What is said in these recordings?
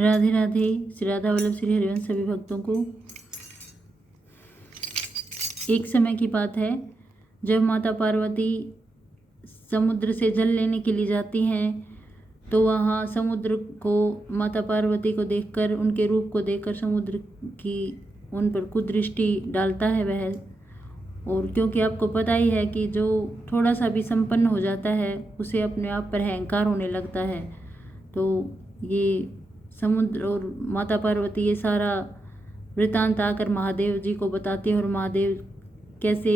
राधे राधे। श्री राधा वल्लभ श्री हरिवंश सभी भक्तों को। एक समय की बात है जब माता पार्वती समुद्र से जल लेने के लिए जाती हैं तो वहाँ समुद्र को माता पार्वती को देखकर, उनके रूप को देखकर समुद्र की उन पर कुदृष्टि डालता है वह। और क्योंकि आपको पता ही है कि जो थोड़ा सा भी संपन्न हो जाता है उसे अपने आप पर अहंकार होने लगता है। तो ये समुद्र और माता पार्वती ये सारा वृतांत आकर महादेव जी को बताते हैं और महादेव कैसे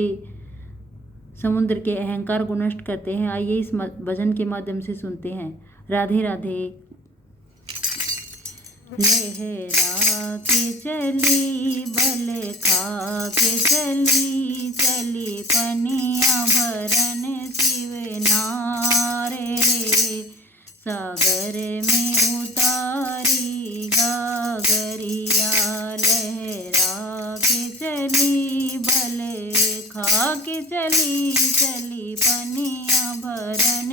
समुद्र के अहंकार को नष्ट करते हैं। आइए इस भजन के माध्यम से सुनते हैं। राधे राधे। लहरा के चली बल खा के चली, चली पनिया भरन शिव नारे रे, सागर में उतारी गागरिया। लहरा के चली बल खा के चली, चली पनिया भरन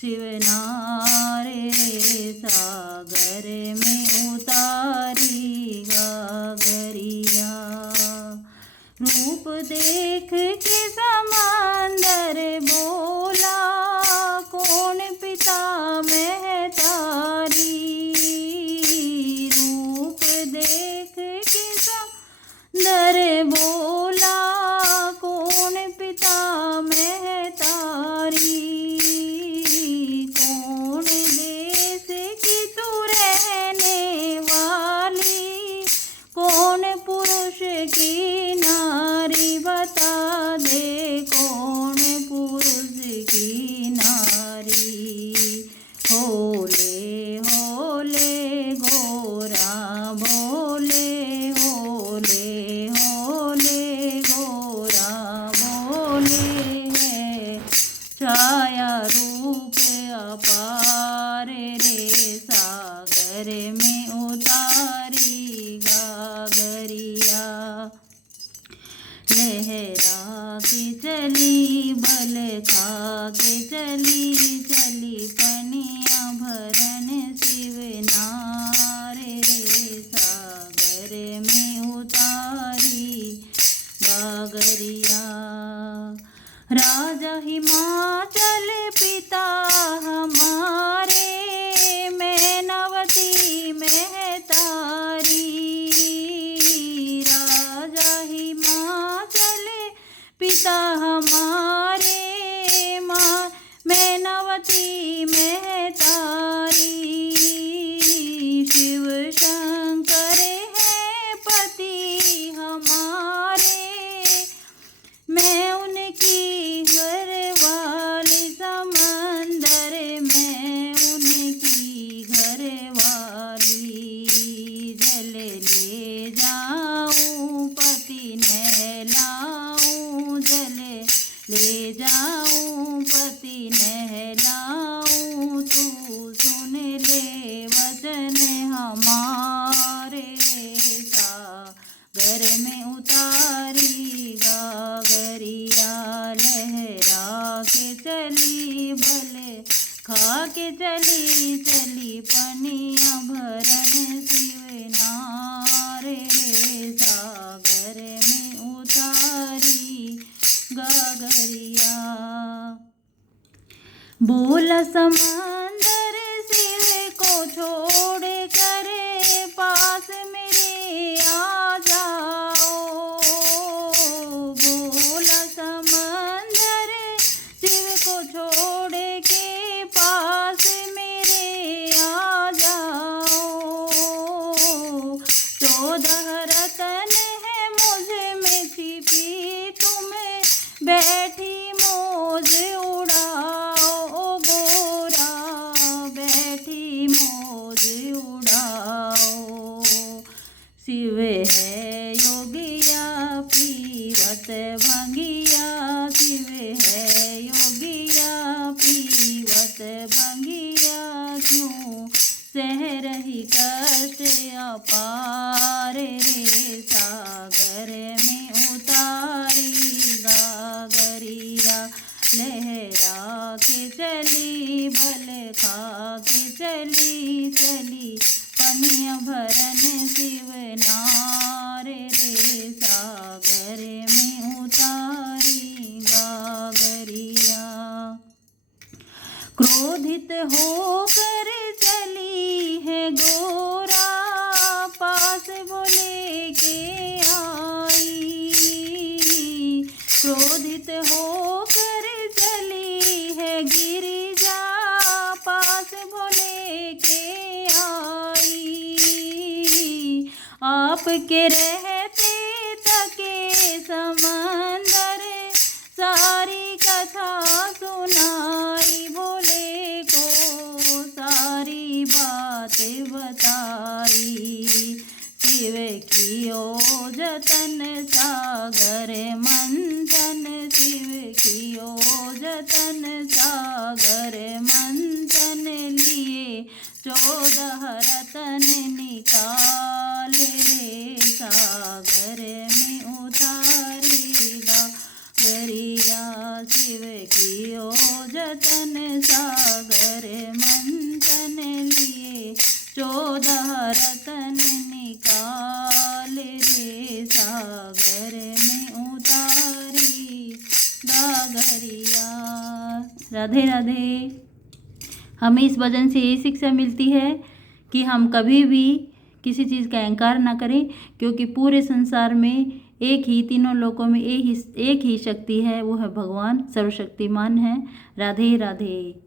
शिव नारे रे, सागर में उतारी गागरिया। रूप देख के समंदर बोला, कौन पिता मैं तारी। रूप देख के समंदर बोला, कौन पिता मैं तारी। कौन देश की तू रहने वाली, कौन पुरुष की नारी बता दे, कौन पुरुष की नारी। होले होले गोरा बोले, होले होले गोरा बोले है, छाया रूप अपार रे, सागर में उतारी गागरिया। लहरा के चली बल खा के चली, चली पनिया भरन शिव नारे रे, सागर में उतारी गागरिया। राजा हिमाचल पिता हमारे, मैनावती में तारी। राजा हिमाचल पिता हमारे, मैनावती में तारी। शिव शंकर है पति हमारे, मैं उनकी घरवाली। समंदर में उनकी घरवाली, जल ले जाऊं पति नहलाऊं, जल ले जाऊं पति नहलाऊं। तू सुन ले वचन हमारे, सागर में उतारी गागरिया। लहरा के चली बल खा के चली, चली पनिया भरन शिव नारे रे, सागर में उतारी गागरिया। बोला समंदर शिव को छोड़ कर, पास मेरे आ जाओ। बोला समंदर शिव को छोड़ के, पास मेरे आ जाओ। 14 रतन है मुझ में छिपी, तुम्हें बैठी मौज उड़ाओ गोरा, बैठी मौज उड़ाओ। शिव है योगिया पीवत भंगिया, शिव है योगिया पीवत भंगिया। क्यों सह रही कष्ट अपार रे, सागर में उतारी गागरिया। लहरा के चली बल खा के चली, चली पनिया होकर चली है गोरा, पास बोले के आई। क्रोधित होकर चली है गिरिजा, पास बोले के आई। आपके रहते तके समंदर, सारी कथा सुनाई, भोले को सारी बात बताई। शिव कियो जतन सागर मंथन, शिव कियो जतन सागर मंथन, लिए 14 रतन निकाल रे, सागर में उतारेगा गरिया। शिव कियो जतन सागर मंथन, लिए 14 रतन निकाल रे, सागर में उतारी गरिया। राधे राधे। हमें इस भजन से ये शिक्षा मिलती है कि हम कभी भी किसी चीज़ का अहंकार ना करें, क्योंकि पूरे संसार में एक ही, तीनों लोकों में एक ही शक्ति है, वो है भगवान, सर्वशक्तिमान है। राधे राधे।